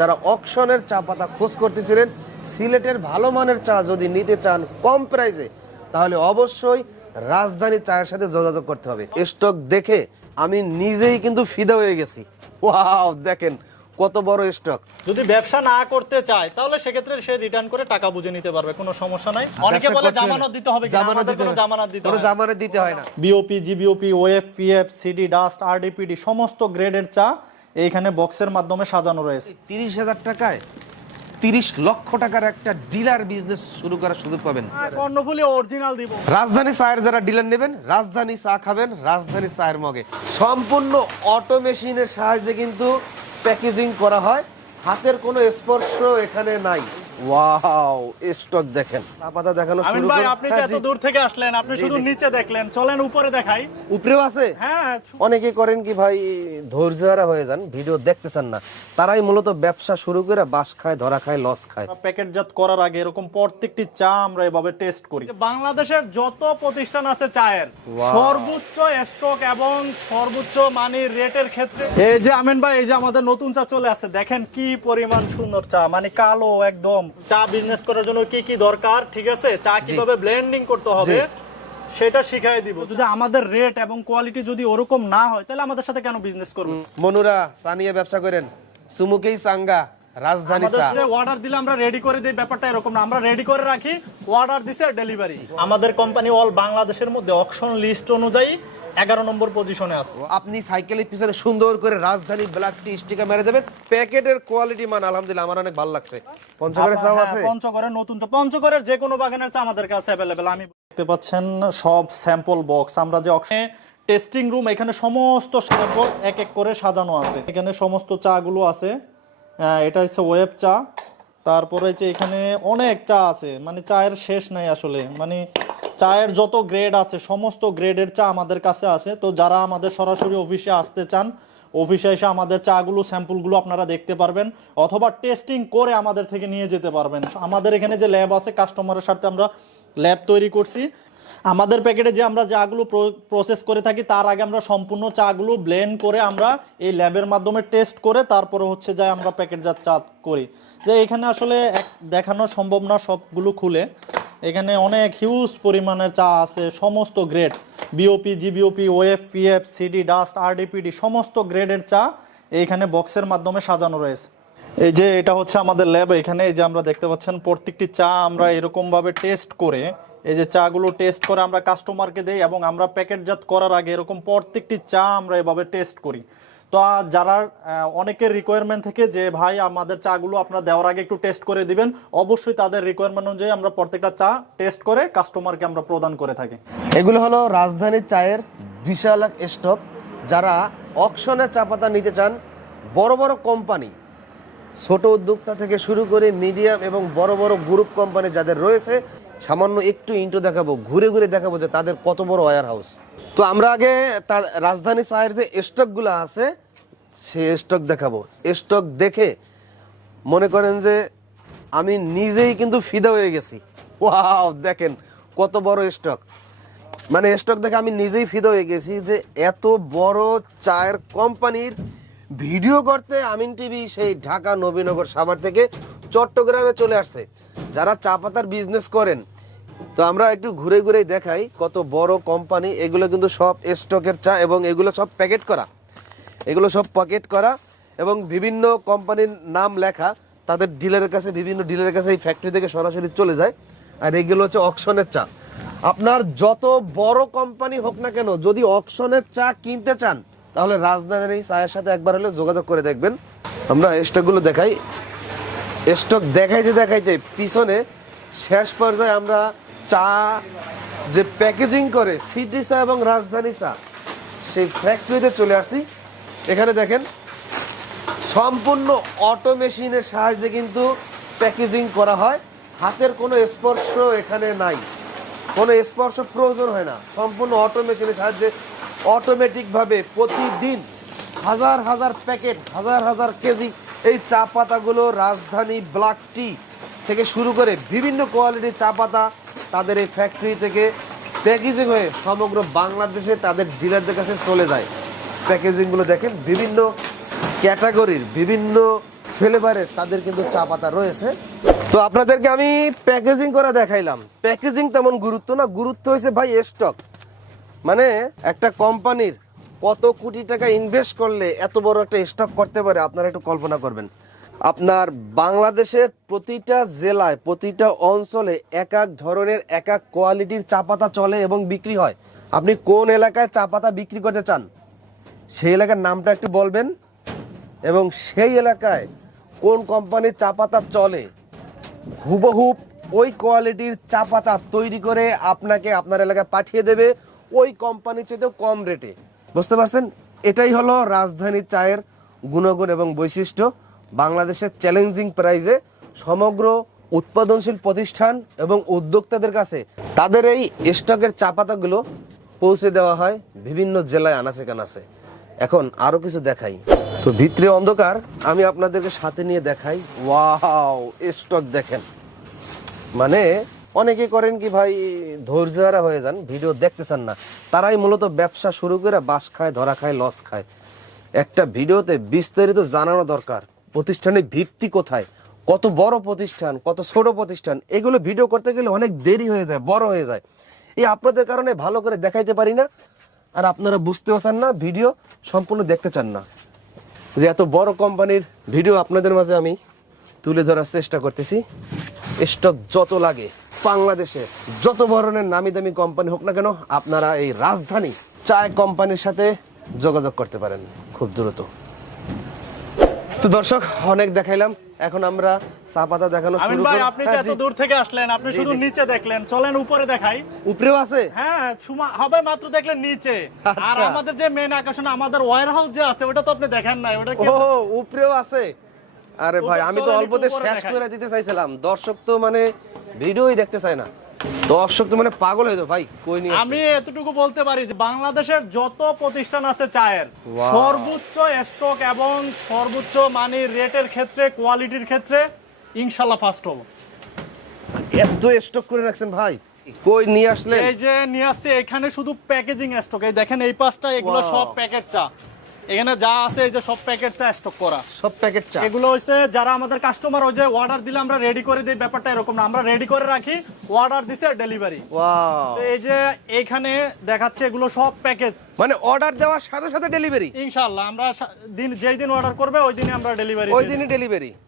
যারা অকশনের চা পাতা খোঁজ করতেছিলেন, সিলেটের ভালো মানের চা যদি নিতে চান কম প্রাইসে, তাহলে অবশ্যই রাজধানী চায়ের সাথে যোগাযোগ করতে হবে। স্টক দেখে আমি নিজেই কিন্তু ফিদা হয়ে গেছি। ওয়াও, দেখেন কত বড় স্টক। যদি ব্যবসা না করতে চায় তাহলে সেক্ষেত্রে সে রিটার্ন করে টাকা বুঝে নিতে পারবে, কোনো সমস্যা নাই। অনেকে বলে জামানত দিতে হবে, আমাদের কোনো জামানত দিতে হয় না। জামানত দিতে হয় না। BOP, GBOP, OF, PF, CD, dust, RDPD সমস্ত গ্রেডের চা এইখানে বক্সের মাধ্যমে সাজানো রয়েছে। 30,000 টাকায় 30 লক্ষ টাকার একটা ডিলার বিজনেস শুরু করার সুযোগ পাবেন। কর্ণফুলী অরিজিনাল দিব। রাজধানী চায়ের যারা ডিলার নেবেন, রাজধানী চা খাবেন রাজধানী চায়ের মগে। সম্পূর্ণ অটো মেশিনের সাহায্যে কিন্তু প্যাকেজিং করা হয়, হাতের কোনো স্পর্শ এখানে নাই। ওয়াও, স্টক দেখেন। চা পাতা দেখানো আমিন শুরু ভাই, করুন। আপনি যে এত দূর থেকে আসলেন, আপনি শুধু নিচে দেখলেন, চলেন উপরে দেখাই। উপরেও আছে। হ্যাঁ, অনেকে করেন কি ভাই, ধৈর্যহারা হয়ে যান, ভিডিও দেখতে চান না। তারাই মূলত ব্যবসা শুরু করে বাস খায়, ধরা খায়, লস খায়। প্যাকেটজাত করার আগে এরকম প্রত্যেকটি চা আমরা এভাবে টেস্ট করি। বাংলাদেশের যত প্রতিষ্ঠান আছে চায়ের, সর্বোচ্চ স্টক এবং সর্বোচ্চ মানের রেটের ক্ষেত্রে এই যে আমিন ভাই, এই যে আমাদের নতুন চা চলে আসছে, দেখেন কি পরিমাণ সুন্দর চা, মানে কালো একদম। চা বিজনেস করার জন্য কি কি দরকার, ঠিক আছে, চা কিভাবে ব্লেন্ডিং করতে হবে সেটা শিখাই দিব। যদি আমাদের রেট এবং কোয়ালিটি যদি ওরকম না হয়, তাহলে আমাদের সাথে কেন বিজনেস করবে? মনুরা চা নিয়ে ব্যবসা করেন, সুমুকেই চাঙ্গা রাজধানী চা। অর্ডার দিলে আমরা রেডি করে দিই, ব্যাপারটা এরকম না, আমরা রেডি করে রাখি, অর্ডার দিছে ডেলিভারি। আমাদের কোম্পানি অল বাংলাদেশের মধ্যে অকশন লিস্ট অনুযায়ী 11 নম্বর পজিশনে আছে। আপনি সাইকেলের পিছনে সুন্দর করে রাজধানী ব্ল্যাক টি স্টিকার মেরে দেবেন। প্যাকেটের কোয়ালিটি মান আলহামদুলিল্লাহ আমার অনেক ভালো লাগছে। পঞ্চগড়ের চাও আছে? পঞ্চগড়ের নতুন চা, পঞ্চগড়ের যে কোনো বাগানের চা আমাদের কাছে अवेलेबल। আমি দেখতে পাচ্ছেন সব স্যাম্পল বক্স, আমরা যে অকশনে টেস্টিং রুম, এখানে সমস্ত স্যাম্পল এক এক করে সাজানো আছে। এখানে সমস্ত চা গুলো আছে। এটা হচ্ছে ওয়েব চা, তারপরে যে এখানে অনেক চা আছে, মানে চায়ের শেষ নাই আসলে। মানে চায়ের যত গ্রেড আছে সমস্ত গ্রেডের চা আমাদের কাছে আছে। তো যারা আমাদের সরাসরি অফিসে আসতে চান, অফিসে এসে আমাদের চাগুলো স্যাম্পলগুলো আপনারা দেখতে পারবেন, অথবা টেস্টিং করে আমাদের থেকে নিয়ে যেতে পারবেন। আমাদের এখানে যে ল্যাব আছে, কাস্টমারের সাথে আমরা ল্যাব তৈরি করছি। আমাদের প্যাকেটে যে আমরা চাগুলো প্রসেস করে থাকি, তার আগে আমরা সম্পূর্ণ চাগুলো ব্লেন্ড করে আমরা এই ল্যাবের মাধ্যমে টেস্ট করে তারপরে হচ্ছে যে আমরা প্যাকেটজাত চা করি। যে এখানে আসলে দেখানো সম্ভব না সবগুলো খুলে। এখানে অনেক হিউজ পরিমাণের চা আছে, সমস্ত grade, BOP, GBOP, OF, PF, CD, dust, RDPD সমস্ত গ্রেডের চা এইখানে বক্সের মাধ্যমে সাজানো রয়েছে। এই যে এটা হচ্ছে আমাদের ল্যাব। এখানে এই যে আমরা দেখতে পাচ্ছেন প্রত্যেকটি চা আমরা এরকম ভাবে টেস্ট করে, এই যে চাগুলো টেস্ট করে আমরা কাস্টমারকে দেই, এবং আমরা প্যাকেটজাত করার আগে এরকম প্রত্যেকটি চা আমরা এভাবে টেস্ট করি। তো যারা অনেকের রিকোয়ারমেন্ট থেকে যে ভাই আমাদের চাগুলো আপনারা দেওয়ার আগে একটু টেস্ট করে দিবেন, অবশ্যই তাদের রিকোয়ারমেন্ট অনুযায়ী আমরা প্রত্যেকটা চা টেস্ট করে কাস্টমারকে আমরা প্রদান করে থাকি। এগুলো হলো রাজধানী চায়ের বিশাল এক স্টক। যারা অকশনের চা পাতা নিতে চান, বড় বড় কোম্পানি, ছোট উদ্যোক্তা থেকে শুরু করে মিডিয়াম এবং বড় বড় গ্রুপ কোম্পানি যাদের রয়েছে, সামান্য একটু ইন্ট্রো দেখাবো, ঘুরে ঘুরে দেখাবো যে তাদের কত বড় ওয়্যার হাউস। তো আমরা আগে রাজধানী চায়ের যে স্টকগুলো আছে সেই স্টক দেখাবো। স্টক দেখে মনে করেন যে আমি নিজেই কিন্তু ফিদা হয়ে গেছি। ওয়াও, দেখেন কত বড় স্টক। মানে স্টক দেখে আমি নিজেই ফিদা হয়ে গেছি যে এত বড় চায়ের কোম্পানির ভিডিও করতে আমিন টিভি সেই ঢাকা, নবীনগর, সাভার থেকে চট্টগ্রামে চলে আসছে। যারা চা পাতার বিজনেস করেন, তো আমরা একটু ঘুরে ঘুরে দেখাই কত বড় কোম্পানি। এগুলো কিন্তু সব স্টকের চা, এবং এগুলো সব প্যাকেট করা, এগুলো সব প্যাকেট করা এবং বিভিন্ন কোম্পানির নাম লেখা, তাদের ডিলারের কাছে, বিভিন্ন ডিলারের কাছে এই ফ্যাক্টরি থেকে সরাসরি চলে যায়। আর এগুলো হচ্ছে অকশনের চা। আপনার যত বড় কোম্পানি হোক না কেন, যদি অকশনের চা কিনতে চান, তাহলে রাজধানীর এই চায়ের সাথে একবার হলে যোগাযোগ করে দেখবেন। আমরা স্টকগুলো দেখাই। স্টক দেখাইতে দেখাইতে পিছনে শেষ পর্যায়ে আমরা চা যে প্যাকেজিং করে সিটি চা এবং রাজধানী চা, সেই ফ্যাক্টরিতে চলে আসছি। এখানে দেখেন সম্পূর্ণ অটো মেশিনের সাহায্যে কিন্তু প্যাকেজিং করা হয়, হাতের কোনো স্পর্শ এখানে নাই, কোনো স্পর্শ প্রয়োজন হয় না। সম্পূর্ণ অটো মেশিনের সাহায্যে অটোমেটিকভাবে প্রতিদিন হাজার হাজার প্যাকেট, হাজার হাজার কেজি এই চা পাতাগুলো রাজধানী ব্ল্যাক টি থেকে শুরু করে বিভিন্ন কোয়ালিটির চা পাতা তাদের এই ফ্যাক্টরি থেকে প্যাকেজিং হয়ে সমগ্র বাংলাদেশে তাদের ডিলারদের কাছে চলে যায়। প্যাকেজিংগুলো দেখেন, বিভিন্ন ক্যাটাগরির বিভিন্ন ফ্লেভারের তাদের কিন্তু চা পাতা রয়েছে। তো আপনাদেরকে আমি প্যাকেজিং করে দেখাইলাম, প্যাকেজিং তেমন গুরুত্ব না, গুরুত্ব হয়েছে ভাই স্টক। মানে একটা কোম্পানির কত কোটি টাকা ইনভেস্ট করলে এত বড় একটা স্টক করতে পারে, আপনারা একটু কল্পনা করবেন। আপনার বাংলাদেশের প্রতিটা জেলায় প্রতিটা অঞ্চলে এক এক ধরনের এক এক কোয়ালিটির চা পাতা চলে এবং বিক্রি হয়। আপনি কোন এলাকায় চা পাতা বিক্রি করতে চান সেই এলাকার নামটা একটু বলবেন, এবং সেই এলাকায় কোন কোম্পানির চা পাতা চলে, হুবহুব ওই কোয়ালিটির চা পাতা তৈরি করে আপনাকে আপনার এলাকায় পাঠিয়ে দেবে ওই কোম্পানির চেয়েও কম রেটে। বুঝতে পারছেন? এটাই হলো রাজধানী চায়ের গুণগুণ এবং বৈশিষ্ট্য। বাংলাদেশের চ্যালেঞ্জিং প্রাইজে সমগ্র উৎপাদনশীল প্রতিষ্ঠান এবং উদ্যোক্তাদের কাছে তাদের এই স্টকের চা পাতাগুলো পৌঁছে দেওয়া হয় বিভিন্ন জেলায় আনাচে কানাচে। এখন আরো কিছু দেখাই, তো ভিতরে অন্ধকার, আমি আপনাদেরকে সাথে নিয়ে দেখাই। ওয়াও, স্টক দেখেন। মানে অনেকে করেন কি ভাই, ধৈর্যহারা হয়ে যান, ভিডিও দেখতে চান না। তারাই মূলত ব্যবসা শুরু করে বাস খায়, ধরা খায়, লস খায়। একটা ভিডিওতে বিস্তারিত জানানো দরকার, প্রতিষ্ঠানের ভিত্তি কোথায়, কত বড় প্রতিষ্ঠান, কত ছোট প্রতিষ্ঠান, এগুলো ভিডিও করতে গেলে অনেক দেরি হয়ে যায়, বড় হয়ে যায়। এই আপনাদের কারণে ভালো করে দেখাইতে পারি না, আর আপনারা বুঝতেও চান না, ভিডিও সম্পূর্ণ দেখতে চান না। যে এত বড় কোম্পানির ভিডিও আপনাদের মাঝে আমি তুলে ধরার চেষ্টা করতেছি। স্টক যত লাগে, বাংলাদেশে যত ধরনের নামি দামি কোম্পানি হোক না কেন, আপনারা এই রাজধানী চায় কোম্পানির সাথে যোগাযোগ করতে পারেন খুব দ্রুত। তো দর্শক, অনেক দেখাইলাম, এখন আমরা চা পাতা দেখানো শুরু ভাই, করব। আপনি যে এত দূর থেকে আসলেন, আপনি শুধু নিচে দেখলেন, চলেন উপরে দেখাই। উপরেও আছে? হ্যাঁ, হবে মাত্র দেখলেন নিচে। আর আচ্ছা। আমাদের যে মেন আকর্ষণ, আমাদের ওয়্যার হাউস যে আছে, ওটা তো আপনি দেখেন নাই। ওটা কি ও, উপরেও আছে? আরে ভাই, আমি তো চলেন অল্পতে একটু উপরে শেষ দেখাই। করে দিতে চাইছিলাম, দর্শক তো মানে ভিডিওই দেখতে চায় না, দর্শক তো মানে পাগল হয়ে যায় ভাই। কই নিয়ে আমি এতটুকু বলতে পারি যে বাংলাদেশের যত প্রতিষ্ঠান আছে চায়ের, Wow. সর্বোচ্চ স্টক এবং সর্বোচ্চ মানের রেটের ক্ষেত্রে, কোয়ালিটির ক্ষেত্রে ইনশাল্লাহ ফার্স্ট হবো। এত স্টক করে রাখছেন ভাই, কই নিয়ে আসলেন? এই যে নিয়ে আসছে, এখানে শুধু প্যাকেজিং স্টক। এই দেখেন এই পাশটা, এগুলো Wow. সব প্যাকেট চা। এখানে যা আছে এই যে সব প্যাকেট চা স্টক করা। সব প্যাকেট চা? এগুলো হচ্ছে যারা আমাদের কাস্টমার, ওই যে অর্ডার দিলে আমরা রেডি করে দিই, ব্যাপারটা এরকম না, আমরা রেডি করে রাখি, অর্ডার দিছে ডেলিভারি। ওয়াও, এই যে এইখানে দেখাচ্ছে এগুলো সব প্যাকেজ, মানে অর্ডার দেওয়ার সাথে সাথে ডেলিভারি? ইনশাআল্লাহ আমরা যেই দিন অর্ডার করবে ওই দিনই আমরা ডেলিভারি ওই দিনই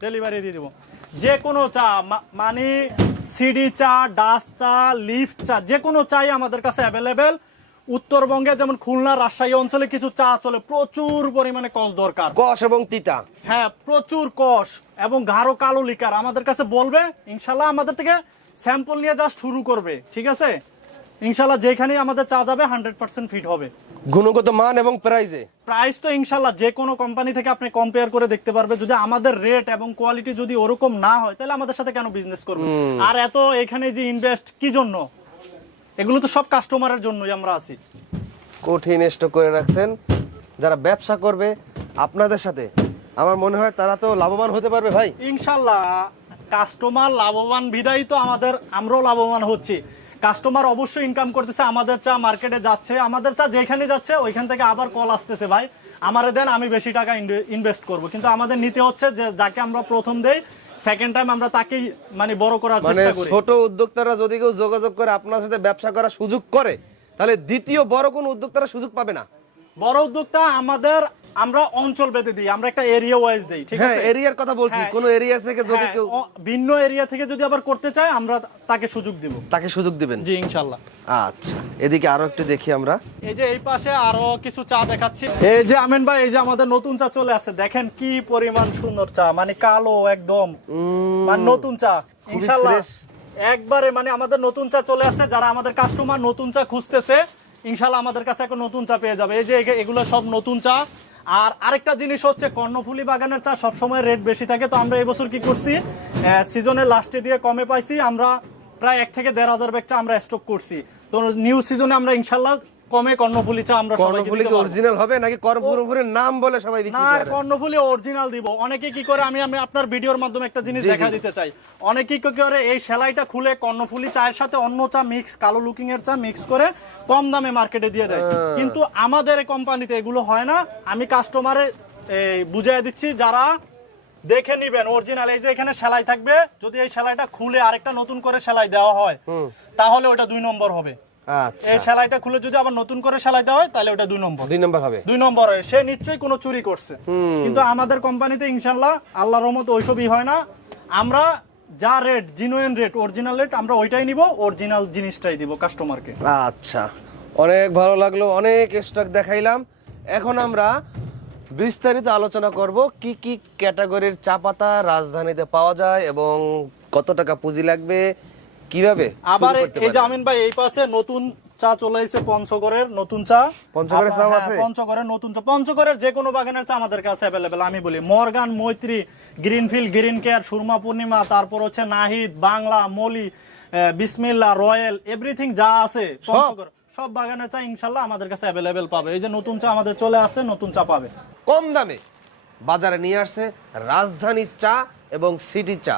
ডেলিভারি দিয়ে দেবো। যে কোনো চা, মানে সিডি চা, ডাস্ট চা, লিফট চা, যে কোনো চাই আমাদের কাছে অ্যাভেলেবেল। উত্তরবঙ্গে যেমন খুলনা, রাজশাহী অঞ্চলে কিছু চা চলে, প্রচুর পরিমাণে কস দরকার, কষ এবং তিতা। হ্যাঁ, প্রচুর কস এবং গাঢ় কালো লিকার আমাদের কাছে বলবে, ইনশাল্লাহ আমাদের থেকে স্যাম্পল নিয়ে জাস্ট শুরু করবে, ঠিক আছে? ইনশাল্লাহ যেখানেই আমাদের চা যাবে 100% ফিট হবে। গুণগত মান এবং প্রাইজে? প্রাইস তো ইনশাল্লাহ যে কোনো কোম্পানি থেকে আপনি কম্পেয়ার করে দেখতে পারবে। যদি আমাদের রেট এবং কোয়ালিটি যদি ওরকম না হয়, তাহলে আমাদের সাথে কেন বিজনেস করবে? আর এত এখানে যে ইনভেস্ট কি জন্য? এগুলো তো সব কাস্টমারের জন্যই আমরা আছি। কঠিন স্টক করে রাখছেন। যারা ব্যবসা করবে আপনাদের সাথে, আমার মনে হয় তারা তো লাভবান হতে পারবে ভাই। ইনশাল্লাহ কাস্টমার লাভবান বিদায়ী তো আমরাও লাভবান হচ্ছি। কাস্টমার অবশ্যই ইনকাম করতেছে, আমাদের চা মার্কেটে যাচ্ছে, আমাদের চা যেখানে যাচ্ছে ওইখান থেকে আবার কল আসতেছে, ভাই আমারে দেন, আমি বেশি টাকা ইনভেস্ট করব। কিন্তু আমাদের নিতে হচ্ছে যে যাকে আমরা প্রথম দেই, সেকেন্ড টাইম আমরা তাকেই মানে বড় করার মানে চেষ্টা করি। ছোট উদ্যোক্তারা যদি কেউ যোগাযোগ করে আপনার সাথে ব্যবসা করার সুযোগ করে, তাহলে দ্বিতীয় বড় কোন উদ্যোক্তারা সুযোগ পাবে না। বড় উদ্যোক্তা আমরা অঞ্চল বেঁধে দিই, আমরা একটা এরিয়া ওয়াইজ দেই, ঠিক হ্যাঁ, আছে? এরিয়ার কথা বলছি। হ্যাঁ, কোন এরিয়া থেকে যদি কেউ ভিন্ন এরিয়া থেকে যদি আবার করতে চায়, আমরা তাকে সুযোগ দিব। তাকে সুযোগ দিবেন? জি ইনশাআল্লাহ। আচ্ছা, এদিকে আরো একটু দেখি আমরা। এই যে এই পাশে আরো কিছু চা দেখাচ্ছি। এই যে আমিন ভাই, এই যে আমাদের নতুন চা চলে আসছে, দেখেন কি পরিমাণ সুন্দর চা, মানে কালো একদম, মানে নতুন চা ইনশাআল্লাহ একবারে, মানে আমাদের নতুন চা চলে আসছে। যারা আমাদের কাস্টমার নতুন চা খুঁজতেছে, ইনশাআল্লাহ আমাদের কাছে এখন নতুন চা পেয়ে যাবে। এই যে এগুলো সব নতুন চা। আর আরেকটা জিনিস হচ্ছে, কর্ণফুলী বাগানের চা সবসময় রেট বেশি থাকে, তো আমরা এবছর কি করছি, সিজনের লাস্টে দিয়ে কমে পাইছি, আমরা প্রায় 1 থেকে 1.5 ব্যাগ চা আমরা স্টক করছি। তো নিউ সিজনে আমরা ইনশাআল্লাহ কমে কর্ণফুলী চা আমরা সবাইকে কর্ণফুলী দিতে কি পারবো। অরিজিনাল হবে নাকি কর্ণফুলীর নাম বলে সবাই বিক্রি না, করে? কর্ণফুলী অরিজিনাল দিব। অনেকে কি করে, আমি আপনার ভিডিওর মাধ্যমে একটা জিনিস দেখা দিতে চাই। অনেকে কি করে, এই সেলাইটা খুলে কর্ণফুলী চায়ের সাথে অন্য চা মিক্স, কালো লুকিং এর চা মিক্স করে কম দামে মার্কেটে দিয়ে দেয়। কিন্তু আমাদের এই কোম্পানিতে এগুলো হয় না। আমি কাস্টমারে এই বুঝিয়ে দিচ্ছি, যারা দেখে নিবেন অরিজিনাল। এই যে এখানে সেলাই থাকবে, যদি এই সেলাইটা খুলে আরেকটা নতুন করে সেলাই দেওয়া হয় তাহলে ওটা 2 নম্বর হবে। আচ্ছা, এই সেলাইটা খুলে যদি আবার নতুন করে সেলাই দেওয়া হয় তাহলে ওটা 2 নম্বর। 2 নম্বর হবে। 2 নম্বর হয়, সে নিশ্চয়ই কোনো চুরি করছে। কিন্তু আমাদের কোম্পানিতে ইনশাআল্লাহ আল্লাহর রহমতে ওইসবই হয় না। আমরা যা rate, genuine rate, original rate, আমরা ওইটাই নিব, অরিজিনাল জিনিসটাই দিব কাস্টমারকে। আচ্ছা, অনেক ভালো লাগলো, অনেক স্টক দেখাইলাম। এখন আমরা বিস্তারিত আলোচনা করব কি কি ক্যাটাগরির চা পাতা রাজধানীতে পাওয়া যায় এবং কত টাকা পুঁজি লাগবে, কিভাবে আবার শুরু করতে এই যে পারবেন। আমিন ভাই, এই পাশে নতুন চা চলে এসেছে, পঞ্চগড়ের নতুন চা। পঞ্চগড়ের চাও হ্যাঁ, আছে? পঞ্চগড়ের নতুন চা, পঞ্চগড়ের যে কোনো বাগানের চা আমাদের কাছে অ্যাভেলেবেল। আমি বলি মর্গান, মৈত্রী, গ্রিনফিল্ড, গ্রিন কেয়ার, সুরমা পূর্ণিমা, তারপর হচ্ছে নাহিদ, বাংলা, মলি, বিসমিল্লাহ, রয়্যাল, এভরিথিং যা আছে পঞ্চগড় সব বাগানের চা ইনশাআল্লাহ আমাদের কাছে অ্যাভেলেবেল পাবে। এই যে নতুন চা আমাদের চলে আসছে, নতুন চা পাবে কম দামে বাজারে নিয়ে আসছে রাজধানী চা এবং সিটি চা।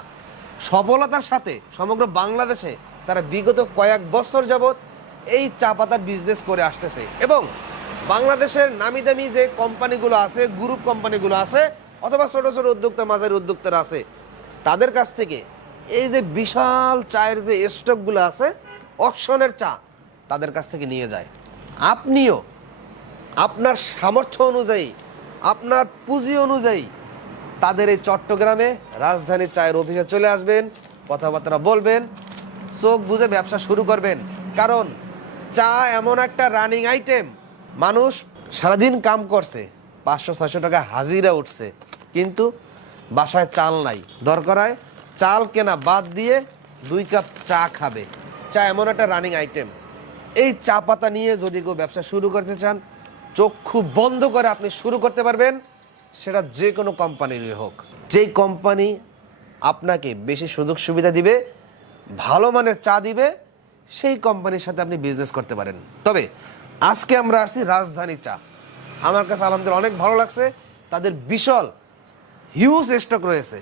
সফলতার সাথে সমগ্র বাংলাদেশে তারা বিগত কয়েক বছর যাবত এই চা পাতার বিজনেস করে আসতেছে এবং বাংলাদেশের নামি দামি যে কোম্পানিগুলো আছে, গ্রুপ কোম্পানিগুলো আছে, অথবা ছোট ছোট উদ্যোক্তা, মাঝারি উদ্যোক্তারা আছে, তাদের কাছ থেকে এই যে বিশাল চায়ের যে স্টকগুলো আছে, অকশনের চা, তাদের কাছ থেকে নিয়ে যায়। আপনিও আপনার সামর্থ্য অনুযায়ী, আপনার পুঁজি অনুযায়ী তাদের এই চট্টগ্রামে রাজধানী চায়ের অফিসে চলে আসবেন, কথাবার্তা বলবেন, চোখ বুঝে ব্যবসা শুরু করবেন। কারণ চা এমন একটা রানিং আইটেম, মানুষ সারাদিন কাম করছে, 500-600 টাকা হাজিরা উঠছে, কিন্তু বাসায় চাল নাই, দরকার হয় চাল কেনা বাদ দিয়ে 2 কাপ চা খাবে। চা এমন একটা রানিং আইটেম, এই চা পাতা নিয়ে যদি কেউ ব্যবসা শুরু করতে চান, চক্ষু বন্ধ করে আপনি শুরু করতে পারবেন, সেটা যে কোনো কোম্পানিরই হোক। যেই কোম্পানি আপনাকে বেশি সুযোগ সুবিধা দিবে, ভালো মানের চা দিবে, সেই কোম্পানির সাথে আপনি বিজনেস করতে পারেন। তবে আজকে আমরা আসছি রাজধানী চা। আমার কাছে আলহামদুলিল্লাহ অনেক ভালো লাগছে, তাদের বিশাল হিউজ স্টক রয়েছে,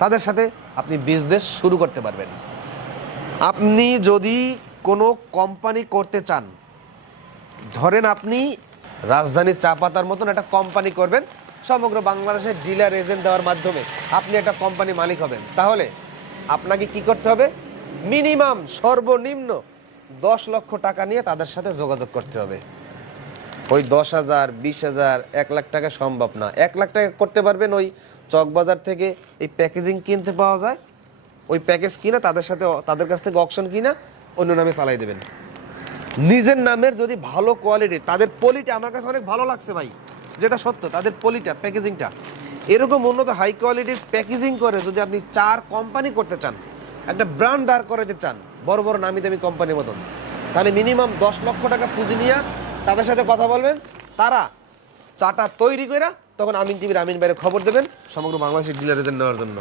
তাদের সাথে আপনি বিজনেস শুরু করতে পারবেন। আপনি যদি কোনো কোম্পানি করতে চান, ধরেন আপনি রাজধানী চা পাতার মতন একটা কোম্পানি করবেন, সমগ্র বাংলাদেশের ডিলার এজেন্ট দেওয়ার মাধ্যমে আপনি একটা কোম্পানি মালিক হবেন, তাহলে আপনাকে কি করতে হবে? মিনিমাম সর্বনিম্ন 10 লক্ষ টাকা নিয়ে তাদের সাথে যোগাযোগ করতে হবে। ওই 10,000, 20,000, 1 লাখ টাকা সম্ভব না। 1 লাখ টাকা করতে পারবেন ওই চকবাজার থেকে এই প্যাকেজিং কিনতে পাওয়া যায়, ওই প্যাকেজ কিনা তাদের কাছ থেকে অকশন কিনা অন্য নামে চালাই দেবেন। নিজের নামের যদি ভালো কোয়ালিটি, তাদের পলিটা আমার কাছে অনেক ভালো লাগছে ভাই, যেটা সত্য, তাদের পলিটা, প্যাকেজিংটা এরকম উন্নত হাই কোয়ালিটির প্যাকেজিং করে যদি আপনি চার কোম্পানি করতে চান, একটা ব্র্যান্ড দাঁড় করাতে চান বড় বড় নামি দামি কোম্পানির মতন, তাহলে মিনিমাম 10 লক্ষ টাকা পুঁজি নিয়ে তাদের সাথে কথা বলবেন। তারা চাটা তৈরি করে তখন আমিন টিভির আমিন ভাইয়ের খবর দেবেন সমগ্র বাংলাদেশের ডিলারদের নেওয়ার জন্য।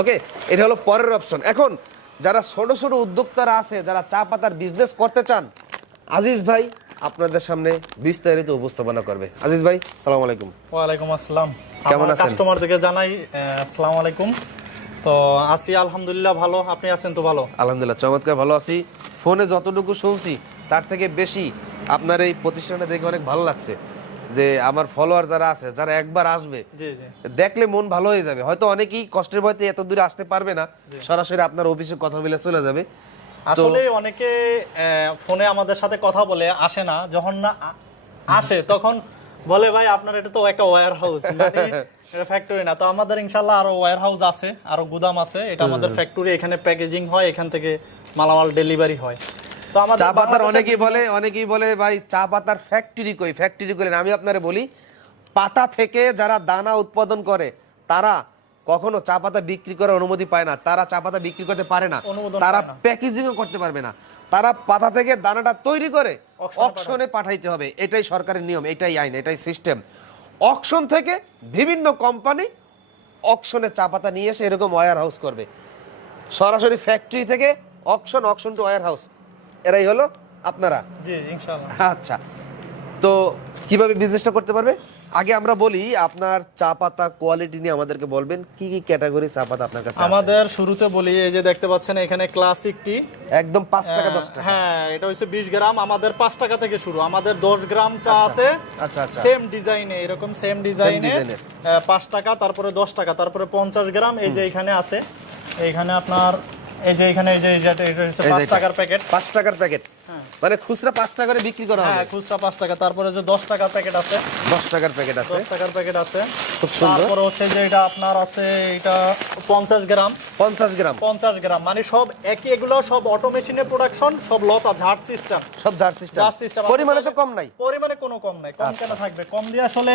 ওকে, এটা হলো পরের অপশন। এখন যারা ছোট ছোট উদ্যোক্তারা আছে, যারা চা পাতার বিজনেস করতে চান, আজিজ ভাই আপনাদের সামনে বিস্তারিত উপস্থাপনা করবে। আজিজ ভাই, সালাম আলাইকুম। ওয়ালাইকুম আসসালাম। কেমন আছেন? কাস্টমার থেকে জানাই আসসালামু আলাইকুম। তো আছি আলহামদুলিল্লাহ ভালো, আপনি আছেন তো? ভালো আলহামদুলিল্লাহ, চমৎকার ভালো আছি। ফোনে যতটুকু শুনছি তার থেকে বেশি আপনার এই প্রতিষ্ঠানটা দেখে অনেক ভালো লাগছে, যে আমার ফলোয়ার যারা আছে, যারা একবার আসবে দেখলে মন ভালো হয়ে যাবে। হয়তো অনেকেই কষ্টের ভয়তে এত দূরে আসতে পারবে না, সরাসরি আপনার অফিসে কথা বলে চলে যাবে। আসলে অনেকে ফোনে আমাদের সাথে কথা বলে আসে না, যখন না আসে তখন বলে ভাই আপনার এটা তো একটা ওয়্যার হাউস, এটা ফ্যাক্টরি না। তো আমাদের ইনশাআল্লাহ আরো ওয়্যার হাউস আছে, আরো গুদাম আছে, এটা আমাদের ফ্যাক্টরি, এখানে প্যাকেজিং হয়, এখান থেকে মালামাল ডেলিভারি হয়। তো আমাদের চা পাতার অনেকেই বলে ভাই চা পাতার ফ্যাক্টরি কই, ফ্যাক্টরি করেন। আমি আপনারে বলি, পাতা থেকে যারা দানা উৎপাদন করে তারা কখনো চা পাতা বিক্রি করার অনুমতি পায় না, তারা চা পাতা বিক্রি করতে পারে না, তারা প্যাকেজিংও করতে পারবে না। তারা পাতা থেকে দানাটা তৈরি করে অকশনে পাঠাইতে হবে, এটাই সরকারের নিয়ম, এটাই আইন, এটাই সিস্টেম। অকশন থেকে বিভিন্ন কোম্পানি অকশনে চা পাতা নিয়ে এসে এরকম ওয়্যার হাউস করবে, সরাসরি ফ্যাক্টরি থেকে auction, auction two wire house, এরাই হলো আপনারা। জি ইনশাআল্লাহ। আচ্ছা, তো কিভাবে বিজনেসটা করতে পারবে? আগে আমরা বলি আপনার চা পাতা কোয়ালিটি নিয়ে আমাদেরকে বলবেন কি কি ক্যাটাগরি চা পাতা আপনার কাছে আছে? আমাদের শুরুতে বলি এই যে দেখতে পাচ্ছেন এখানে ক্লাসিক টি, একদম 5 টাকা 10 টাকা। হ্যাঁ এটা হচ্ছে 20 গ্রাম, আমাদের 5 টাকা থেকে শুরু। আমাদের 10 গ্রাম চা আছে আচ্ছা আচ্ছা। সেম ডিজাইনে, এরকম সেম ডিজাইনে ডিজাইনের। 5 টাকা, তারপরে 10 টাকা, তারপরে 50 গ্রাম। এই যে এখানে আছে, এইখানে আপনার এই যে এখানে এই যে এটা হচ্ছে 5 টাকার প্যাকেট। 5 টাকার প্যাকেট, মানে খুচরা 5 টাকা করে বিক্রি করা হ্যাঁ হবে। খুচরা 5 টাকা। তারপরে যে 10 টাকার প্যাকেট আছে, 10 টাকার প্যাকেট আছে, 10 টাকার প্যাকেট আছে। খুব সুন্দর। তারপরে হচ্ছে যে এটা আপনার আছে এটা 50 গ্রাম, 50 গ্রাম, 50 গ্রাম, মানে সব একই, এগুলো সব অটোমেশনের প্রোডাকশন, সব লতা ঝাড় সিস্টেম, সব জার সিস্টেম। Jar system. পরিমাণে তো কম নাই। পরিমাণে কোনো কম নাই, কম কেন থাকবে? কম দিয়ে আসলে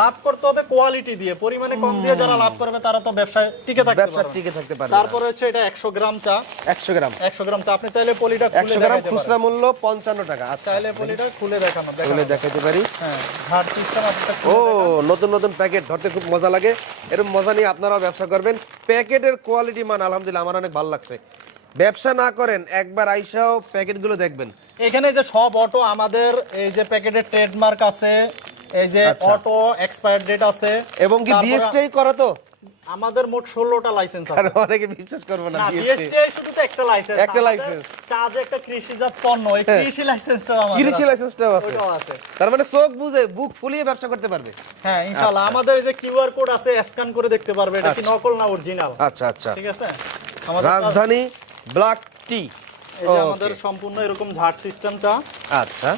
লাভ করতে হবে কোয়ালিটি দিয়ে। পরিমাণে কম দিয়ে যারা লাভ করবে তারা তো ব্যবসায় টিকে থাকবে, ব্যবসা টিকে থাকতে পারবে। তারপরে হচ্ছে এটা 100 গ্রাম চা, 100 গ্রাম, 100 গ্রাম চা আপনি চাইলে পলিটা খুলে 100 গ্রাম দেখাইতে খুচরা পারেন। মূল্য 55 টাকা। আচ্ছা, চাইলে পলিটা খুলে দেখানো খুলে দেখাইতে পারি। হ্যাঁ ঝাড় সিস্টেম আপনারা ও নতুন নতুন প্যাকেট ধরতে খুব মজা লাগে। এরকম মজা নিয়ে আপনারাও ব্যবসা করবেন। প্যাকেটের কোয়ালিটি মান আলহামদুলিল্লাহ আমার অনেক ভালো লাগছে। ব্যবসা না করেন একবার আইসাও প্যাকেটগুলো দেখবেন। এখানে যে সব অটো আমাদের এই যে প্যাকেটের ট্রেডমার্ক আছে, এই যে অটো এক্সপায়ার ডেট আছে, এবং কি তারপরে বিএসটিআই করা তো? আমাদের মোট 16টা লাইসেন্স আর আছে। অনেকে বিশ্বাস করবে না না বিএসটিআই। বিএসটিআই শুধু তো একটা লাইসেন্স, একটা লাইসেন্স। চা যে একটা কৃষিজাত পণ্য, এই কৃষি লাইসেন্সটা আমাদের কৃষি লাইসেন্সটাও আছে। ওটাও আছে। তার মানে চোখ বুঝে বুক ফুলিয়ে ব্যবসা করতে পারবে। হ্যাঁ ইনশাআল্লাহ। আমাদের এই যে কিউআর কোড আছে, স্ক্যান করে দেখতে পারবে এটা কি নকল না অরিজিনাল। আচ্ছা আচ্ছা। ঠিক আছে। আমাদের রাজধানী ব্ল্যাক টি, এই যে আমাদের সম্পূর্ণ এরকম ঝাড় সিস্টেম চা। আচ্ছা।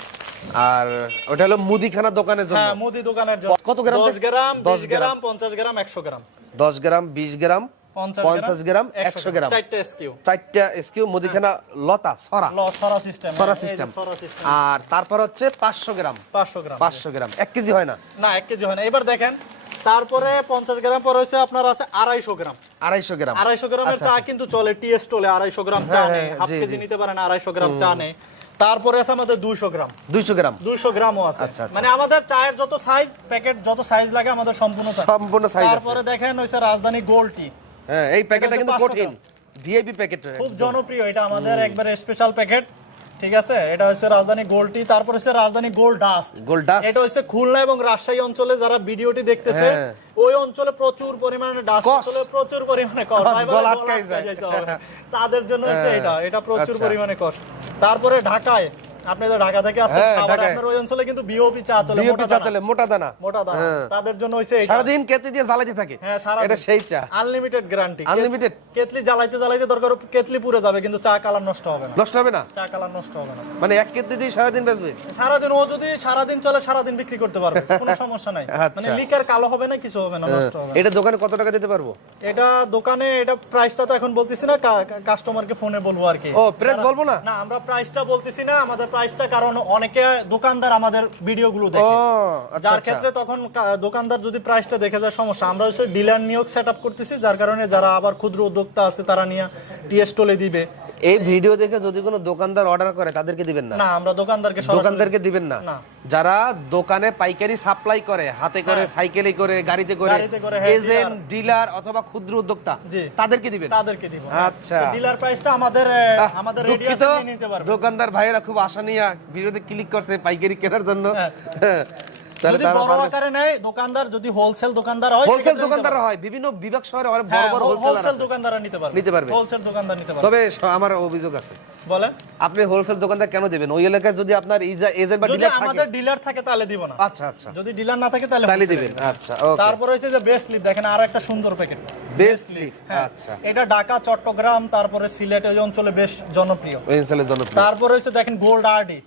আর ওটা হলো মুদিখানা দোকানের জন্য। হ্যাঁ মুদি দোকানের জন্য। কত গ্রাম? 10 গ্রাম, 10 20 গ্রাম, 50 গ্রাম, 100 গ্রাম। 10 গ্রাম, 20 গ্রাম, 50 গ্রাম, 100 100 গ্রাম। 4টা এসকিউ। 4টা এসকিউ মুদিখানা লতা ছড়া, সরা সিস্টেম। ছড়া সিস্টেম। সরা সিস্টেম। আর তারপর হচ্ছে 500 গ্রাম, 500 গ্রাম। 500 গ্রাম 1 কেজি হয় না। না 1 কেজি হয় না। এবার দেখেন, তারপরে 50 গ্রাম পরে হচ্ছে আপনার আছে 250 গ্রাম। 250 গ্রাম, 250 গ্রামের চা কিন্তু চলে, টি স্টলে 250 গ্রাম চা হ্যাঁ, নেই, হাফ জি, কেজি জি। নিতে পারেন, 250 গ্রাম চা নেই। তারপরে আছে আমাদের 200 গ্রাম, 200 গ্রাম 200 গ্রামও আছে। আচ্ছা, আচ্ছা। মানে আমাদের চায়ের যত সাইজ, প্যাকেট যত সাইজ লাগে আমাদের সম্পূর্ণ সাইজ। সম্পূর্ণ সাইজ আছে। তারপরে দেখেন হইছে রাজধানী গোল্ড টি, হ্যাঁ এই প্যাকেটটা এটা কিন্তু 500 কঠিন, ভিআইপি প্যাকেট। খুব জনপ্রিয় এটা আমাদের একবারে স্পেশাল প্যাকেট। ঠিক আছে, এটা হচ্ছে রাজধানী গোল্ড টি। তারপর হচ্ছে রাজধানী গোল্ড ডাস্ট। গোল্ড ডাস্ট, এটা হচ্ছে খুলনা এবং রাজশাহী অঞ্চলে যারা ভিডিওটি দেখতেছে, হ্যাঁ। ওই অঞ্চলে প্রচুর পরিমাণে ডাস্ট, কস। অঞ্চলে প্রচুর পরিমাণে কস, কস, ভাই বলে গলা গলা আটকাই আটকাই যায়। যাইতে হবে। তাদের জন্য হচ্ছে এটা প্রচুর আচ্ছা। পরিমাণে কস। তারপরে ঢাকায়, আপনি তো ঢাকা থেকে আসছেন, হ্যাঁ, খাবার ঢাকায়। আপনার ওই অঞ্চলে কিন্তু বিওপি চা চলে, ভিআইপি মোটা চা দানা, চলে, মোটা দানা। মোটা দানা। হ্যাঁ। তাদের জন্য হচ্ছে এটা সারাদিন কেটে দিয়ে জ্বালাতে থাকে। হ্যাঁ সারা এটা সেই চা, আনলিমিটেড গ্যারান্টি। আনলিমিটেড। কেতলি জ্বালাইতে জ্বালাইতে দরকার কেতলি পুড়ে যাবে, কিন্তু চা কালার নষ্ট হবে না। নষ্ট হবে না, চা কালার নষ্ট হবে না। মানে 1 কেজি দিয়ে সারাদিন বেচবে। সারাদিন ও যদি সারাদিন চলে, সারাদিন বিক্রি করতে পারবে, কোনো সমস্যা নাই। আচ্ছা। মানে লিকার কালো হবে না, কিছু হবে না, নষ্ট হবে না। এটা দোকানে কত টাকা দিতে পারবো? এটা দোকানে, এটা প্রাইসটা তো এখন বলতেছি না, কাস্টমারকে ফোনে বলবো আর কি। ও প্রাইস বলবো না? না আমরা প্রাইসটা বলতেছি না, আমাদের প্রাইসটা, কারণ অনেকে দোকানদার আমাদের ভিডিওগুলো ও দেখে, আচ্ছা যার আচ্ছা। ক্ষেত্রে তখন দোকানদার যদি প্রাইসটা দেখে যায় সমস্যা। আমরা হচ্ছে ডিলার নিয়োগ সেটআপ করতেছি, যার কারণে যারা আবার ক্ষুদ্র উদ্যোক্তা আছে তারা নিয়ে টি স্টলে দিবে। এই ভিডিও দেখে যদি কোনো দোকানদার অর্ডার করে তাদেরকে দিবেন না? না আমরা দোকানদারকে সরাসরি দোকানদারকে দিবেন না। না। যারা দোকানে পাইকারি সাপ্লাই করে, হাতে করে, সাইকেলে করে, গাড়িতে করে, গাড়িতে করে, হ্যাঁ, এজেন্ট, ডিলার অথবা ক্ষুদ্র উদ্যোক্তা, জি। তাদেরকে দিবেন। তাদেরকে দিব। আচ্ছা। ডিলার প্রাইসটা আমাদের আমাদের রেডি দুঃখিত, আছে, নিয়ে নিতে পারবে। দোকানদার ভাইয়েরা খুব আশা নিয়ে ভিডিওতে ক্লিক করছে পাইকারি কেনার জন্য। হ্যাঁ। হ্যাঁ। তাহলে যদি তারা বড় আকারে নেয় দোকানদার, যদি হোলসেল দোকানদার হয়, হোলসেল সেক্ষেত্রে দোকানদার নিতে হয়, বিভিন্ন বিভাগ শহরে অনেক পারবে। বড় বড় হ্যাঁ, হোলসেলার হোলসেল আছে। দোকানদাররা নিতে পারবে। নিতে পারবে। হোলসেল দোকানদার নিতে পারবে। তবে আমার অভিযোগ আছে, বলেন, আপনি হোলসেল দোকানদার কেন দিবেন? ওই এলাকায় যদি আপনার এজেন্ট বা যদি ডিলার থাকে। আমাদের ডিলার থাকে তাহলে দিব না। আচ্ছা আচ্ছা, যদি ডিলার না থাকে তাহলে তাহলে wholesale দিবেন। দিব। আচ্ছা ওকে। তারপর হচ্ছে যে বেস্ট লিপ, দেখেন আরো একটা সুন্দর প্যাকেট। বেস্ট লিফ, হ্যাঁ, আচ্ছা। এটা ঢাকা, চট্টগ্রাম, তারপরে সিলেট ওই অঞ্চলে বেশ জনপ্রিয়। ওই অঞ্চলের জনপ্রিয়। তারপরে হচ্ছে দেখেন গোল্ড আরডি,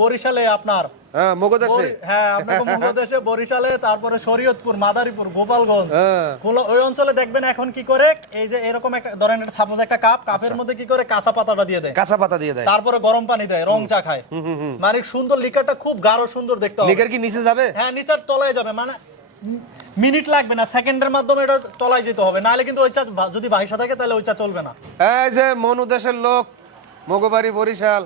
বরিশালে আপনার, হ্যাঁ মগদেশে। হ্যাঁ আপনাকে বাংলাদেশে, বরিশালে, তারপরে শরীয়তপুর, মাদারীপুর, গোপালগঞ্জ, হ্যাঁ। ওই অঞ্চলে দেখবেন এখন কি করে, এই যে এরকম একটা ধরেন সাপোজ একটা কাপের মধ্যে কি করে কাঁচা পাতাটা দিয়ে দেয়, কাঁচা পাতা দিয়ে দেয়। তারপরে গরম পানি দেয়, রং চা খায়। মানে সুন্দর লিকারটা খুব গাঢ় সুন্দর দেখতে হবে। লিকার কি নিচে যাবে? হ্যাঁ নিচের তলায় যাবে, মানে মিনিট লাগবে না, সেকেন্ডের মাধ্যমে এটা তলায় যেতে হবে, নাহলে কিন্তু ওই চা যদি ভাইসা থাকে তাহলে ওই চা চলবে না। এই যে মনু দেশের লোক, মগবাড়ি, বরিশাল,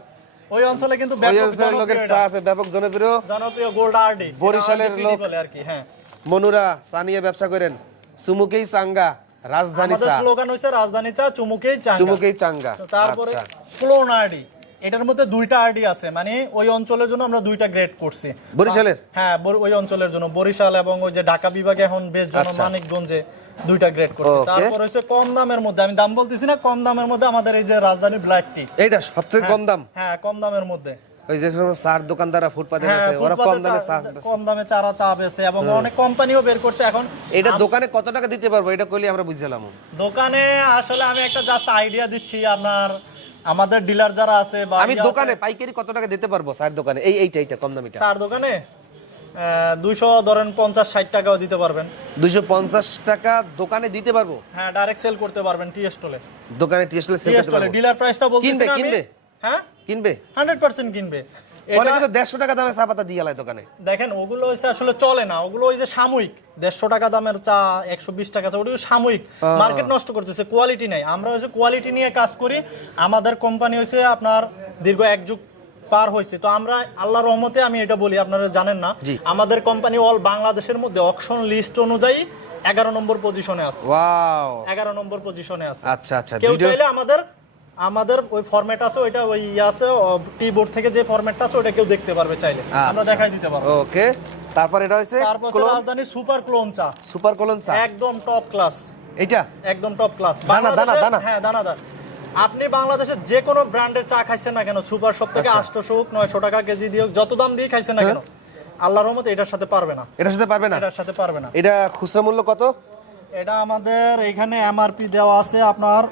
ওই অঞ্চলে কিন্তু ওই ব্যাপক অঞ্চলের লোকের চা আছে ব্যাপক জনপ্রিয়। জনপ্রিয় গোল্ড আরডি, বরিশালের লোক বলে আর কি। হ্যাঁ মনুরা চা নিয়ে ব্যবসা করেন, চুমুকেই চাঙ্গা, রাজধানী আমাদের চা, স্লোগান হচ্ছে রাজধানী চা, চুমুকেই চা। চুমুকেই চাঙ্গা। তারপরে আচ্ছা। ক্লোনার্ডি, এটার মধ্যে দুইটা আরডি আছে, মানে ওই অঞ্চলের জন্য আমরা দুইটা গ্রেড করছি। বরিশালের? হ্যাঁ, ওই অঞ্চলের জন্য বরিশাল এবং ওই যে ঢাকা বিভাগে এখন বেশ মানিকগঞ্জে দুইটা গ্রেড করছি। তারপর হচ্ছে কম দামের মধ্যে, আমি দাম বলতেছি না, কম দামের মধ্যে আমাদের এই যে রাজধানী ব্ল্যাক টি, এইটা সবথেকে কম দাম। হ্যাঁ, কম দামের মধ্যে। ওই যে সব চার দোকানদাররা ফুটপাতে আছে, ওরা কম দামে কম দামে চারা চা বেচে, এবং অনেক কোম্পানিও বের করছে এখন। এটা দোকানে কত টাকা দিতে পারবো এটা কইলে আমরা বুঝলাম। দোকানে আসলে আমি একটা জাস্ট আইডিয়া দিচ্ছি, আপনার আমাদের ডিলার যারা আছে বা আমি দোকানে পাইকারি কত টাকা দিতে পারবো চার দোকানে? এইটা কম দামিটা চার দোকানে 200 ধরেন 50-60 টাকাও দিতে পারবেন। 250 টাকা দোকানে দিতে পারবো? হ্যাঁ, ডাইরেক্ট সেল করতে পারবেন টি স্টলে। দোকানে টি স্টলে সেল করতে পারবো? ডিলার প্রাইসটা বলতেছি না আমি। কিনবে? হ্যাঁ, কিনবে 100% কিনবে। এটা কিন্তু 150 টাকা দামে চা পাতা দিয়ে আলায় দোকানে। দেখেন, ওগুলো হইছে আসলে চলে না, ওগুলো ওই যে সাময়িক 150 টাকা দামের চা, 120 টাকা চা, ওগুলো সাময়িক, মার্কেট নষ্ট করতেছে, কোয়ালিটি নাই। আমরা হচ্ছে কোয়ালিটি নিয়ে কাজ করি। আমাদের কোম্পানি হইছে আপনার দীর্ঘ 1 যুগ পার হয়েছে, তো আমরা আল্লাহর রহমতে, আমি এটা বলি, আপনারা জানেন না, আমাদের কোম্পানি অল বাংলাদেশের মধ্যে অকশন লিস্ট অনুযায়ী 11 নম্বর পজিশনে আছে। ওয়াও, 11 নম্বর পজিশনে আছে। আচ্ছা আচ্ছা। কেউ চাইলে আমাদের ওই ফরম্যাট আছে, ওইটা ওই আছে টি বোর্ড থেকে যে ফরম্যাটটা আছে ওটা কেউ দেখতে পারবে চাইলে, আমরা দেখাই দিতে পারবো। ওকে, তারপর এটা হইছে তারপর রাজধানী সুপার ক্লোন চা। সুপার ক্লোন চা একদম টপ ক্লাস। এটা একদম টপ ক্লাস, দানা দানা। হ্যাঁ, দানাদার। আপনি বাংলাদেশের যে কোনো ব্র্যান্ডের চা খাইছেন না কেন, সুপার শপ থেকে 800 হোক 900 টাকা কেজি দিয়ে যত দাম দিয়ে খাইছেন না কেন, আল্লাহর রহমতে এটার সাথে পারবে না। এটার সাথে পারবে না? এটার সাথে পারবে না। এটা খুচরা মূল্য কত? এটা আমাদের এখানে এমআরপি দেওয়া আছে আপনার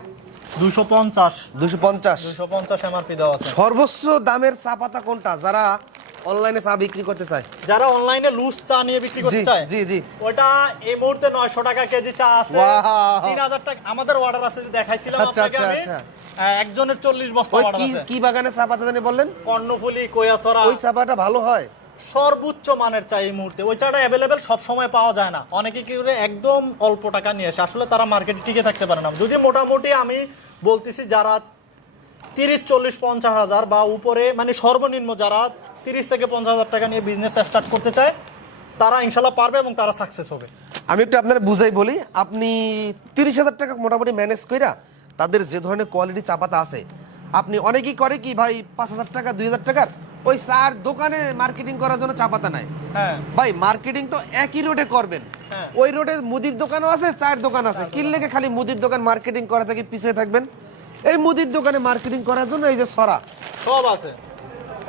250 এমআরপি দেওয়া আছে। সর্বোচ্চ দামের চা পাতা কোনটা যারা অনলাইনে চা বিক্রি করতে চায়? যারা অনলাইনে লুজ চা নিয়ে বিক্রি করতে চায়, জি জি, ওটা এই মুহূর্তে 900 টাকা কেজি চা আছে। ওয়াও, 3000 টাকা আমাদের অর্ডার আছে, যে দেখাইছিলাম আপনাকে আমি। একজনের 40 বস্তা অর্ডার আছে। কি বাগানে চা পাতা জানি বললেন? কর্ণফুলি, কোয়াছড়া। ওই চা পাতা ভালো হয়? সর্বোচ্চ মানের চা এই মুহূর্তে। ওই চাটা অ্যাভেলেবেল সব সময় পাওয়া যায় না, অনেকে কি করে একদম অল্প টাকা নিয়ে আসে, আসলে তারা মার্কেটে টিকে থাকতে পারে না। যদি মোটামুটি আমি বলতেছি যারা 30, 40, 50 হাজার বা উপরে, মানে সর্বনিম্ন যারা 30 থেকে 50 হাজার টাকা নিয়ে বিজনেস স্টার্ট করতে চায়, তারা ইনশাল্লাহ পারবে এবং তারা সাকসেস হবে। আমি একটু আপনারা বুঝাই বলি, আপনি 30,000 টাকা মোটামুটি ম্যানেজ কইরা তাদের যে ধরনের কোয়ালিটি চা পাতা আছে, আপনি অনেকেই করে কি ভাই 5,000 টাকা 2,000 টাকার ওই চার দোকানে মার্কেটিং করার জন্য চা পাতা নাই। হ্যাঁ ভাই, মার্কেটিং তো একই রোডে করবেন। ওই রোডে মুদির দোকানও আছে, চায়ের দোকান আছে, কিনলে খালি মুদির দোকান মার্কেটিং করা থেকে পিছিয়ে থাকবেন। এই মুদির দোকানে মার্কেটিং করার জন্য এই যে সরা সব আছে,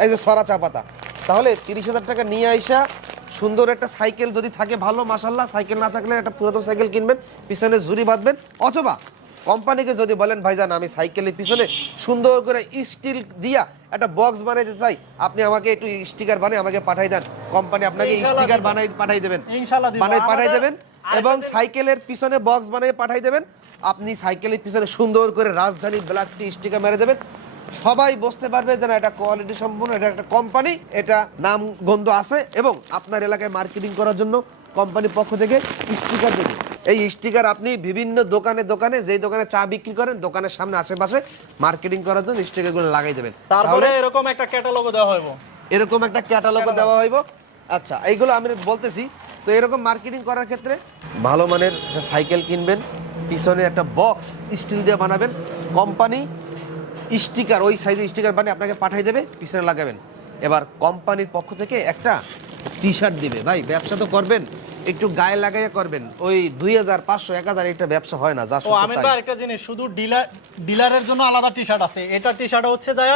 এই যে সরা চা পাতা, তাহলে 30,000 টাকা নিয়ে আইসা সুন্দর একটা সাইকেল যদি থাকে ভালো, মাশাল্লাহ। সাইকেল না থাকলে একটা পুরাতন সাইকেল কিনবেন, পিছনে ঝুড়ি বাঁধবেন, অথবা কোম্পানিকে যদি বলেন ভাইজান আমি সাইকেলের পিছনে সুন্দর করে স্টিল দিয়া একটা বক্স বানাইতে চাই, আপনি আমাকে একটু স্টিকার বানিয়ে আমাকে পাঠাই দেন, কোম্পানি আপনাকে স্টিকার বানাই পাঠাই দেবেন, ইনশাআল্লাহ বানাই পাঠাই দেবেন। এবং সাইকেলের পিছনে বক্স বানিয়ে পাঠাই দেবেন, আপনি সাইকেলের পিছনে সুন্দর করে রাজধানী ব্ল্যাক টি স্টিকার মেরে দেবেন, সবাই বুঝতে পারবে যে না এটা কোয়ালিটি সম্পূর্ণ, এটা একটা কোম্পানি, এটা নাম গন্ধ আছে। এবং আপনার এলাকায় মার্কেটিং করার জন্য কোম্পানির পক্ষ থেকে স্টিকার দেবে। এই স্টিকার আপনি বিভিন্ন দোকানে দোকানে, যেই দোকানে চা বিক্রি করেন, দোকানের সামনে আশেপাশে মার্কেটিং করার জন্য স্টিকারগুলো লাগাই দেবেন। তারপরে এরকম একটা ক্যাটালগও দেওয়া হইব, এরকম একটা ক্যাটালগও দেওয়া হইব। আচ্ছা, এইগুলো আমি বলতেছি। তো এরকম মার্কেটিং করার ক্ষেত্রে ভালো মানের সাইকেল কিনবেন, পিছনে একটা বক্স স্টিল দিয়ে বানাবেন, কোম্পানি স্টিকার ওই সাইজে স্টিকার বানিয়ে আপনাকে পাঠাই দেবে, পিছনে লাগাবেন। এবার কোম্পানির পক্ষ থেকে একটা টি শার্ট দিবে। ভাই, ব্যবসা তো করবেন, একটু গায়ে লাগাইয়া করবেন। ওই 2,000, 500, 1,000 একটা ব্যবসা হয় না। যা ও আমিন ভাই, একটা জিনিস, শুধু ডিলারের জন্য আলাদা টি শার্ট আছে। এটা টি শার্ট হচ্ছে যায়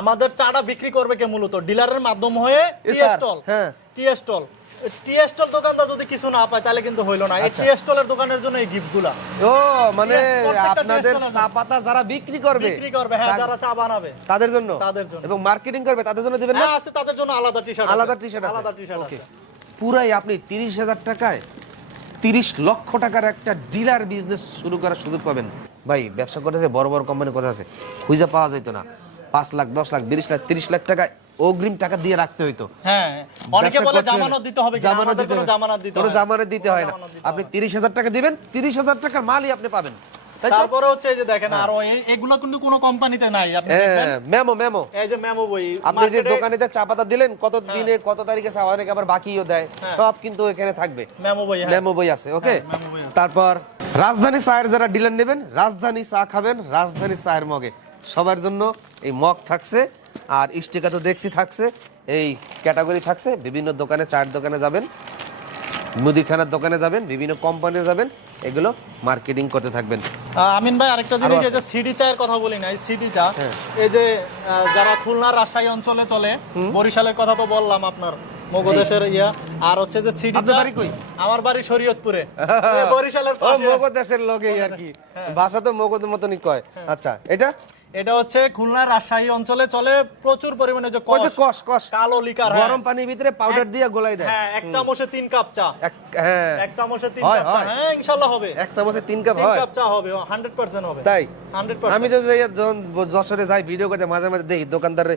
আমাদের চাটা বিক্রি করবে কে মূলত ডিলারের মাধ্যম হয়ে টি স্টল। হ্যাঁ, টি স্টল দোকানদার যদি কিছু না পায় তাহলে কিন্তু হইলো না। এই টি স্টলের দোকানের জন্য এই গিফটগুলা। ও মানে আপনাদের চা পাতা যারা বিক্রি করবে, হ্যাঁ, যারা চা বানাবে তাদের জন্য, এবং মার্কেটিং করবে তাদের জন্য দিবেন না? হ্যাঁ, আছে, তাদের জন্য আলাদা টি শার্ট, আলাদা টি শার্ট, আলাদা টি শার্ট আছে। পুরাই আপনি 30,000 টাকায় 30 লক্ষ টাকার একটা ডিলার বিজনেস শুরু করার সুযোগ পাবেন। ভাই, ব্যবসা করতে বড় বড় কোম্পানির কথা আছে, খুঁজে পাওয়া যেত না। 5 লাখ, 10 লাখ, 20 লাখ, 30 লাখ টাকা অগ্রিম টাকা দিয়ে রাখতে হইতো। হ্যাঁ, অনেকে বলে জামানত দিতে হবে, জামানত দিতে হয় না। আপনি 30,000 টাকা দিবেন, 30,000 টাকার মালই আপনি পাবেন। তারপরে হচ্ছে এই যে দেখেন, আর এগুলো কিন্তু কোনো কোম্পানিতে নাই। আপনি দেখবেন মেমো, এই যে মেমো বই, আপনি যে দোকানেতে চা পাতা দিলেন, কত দিনে কত তারিখে চা, অনেকে আবার বাকিও দেয়, সব কিন্তু এখানে থাকবে। মেমো বই আছে। ওকে, তারপর রাজধানী চায়ের যারা ডিলার নেবেন, রাজধানী চা খাবেন রাজধানী চায়ের মগে, সবার জন্য এই মগ থাকছে, আর স্টিকার তো দেখছি থাকছে, এই ক্যাটাগরি থাকছে। বিভিন্ন দোকানে, চায়ের দোকানে যাবেন, মুদিখানার দোকানে যাবেন, বিভিন্ন কোম্পানিতে যাবেন, এগুলো মার্কেটিং করতে থাকবেন। আমিন ভাই আরেকটা জিনিস, এই যে সিডি চায়ের কথা বলি না, এই সিডি চা, এই যে যারা খুলনা রাজশাহী অঞ্চলে চলে, বরিশালের কথা তো বললাম আপনার মগদেশের ইয়া, আর হচ্ছে যে সিডি চা। বাড়ি কই? আমার বাড়ি শরীয়তপুরে, বরিশালের ও মগদেশের লগেই আর কি, ভাষা তো মগদের মতনই কয়। আচ্ছা, এটা হচ্ছে খুলনা রাজশাহী অঞ্চলে চলে প্রচুর পরিমাণে, যে কস কালো লিকার, গরম পানির ভিতরে পাউডার দিয়ে গোলাই দেয়। হ্যাঁ, এক চামচে 3 কাপ চা। হ্যাঁ, এক চামচে 3 কাপ চা। হ্যাঁ, ইনশাআল্লাহ হবে। এক চামচে 3 কাপ 3 হয়? কাপ চা হবে, 100% হবে। তাই? 100%। আমি তো যখন যশোরে যাই ভিডিও করতে, মাঝে মাঝে দেখি দোকানদার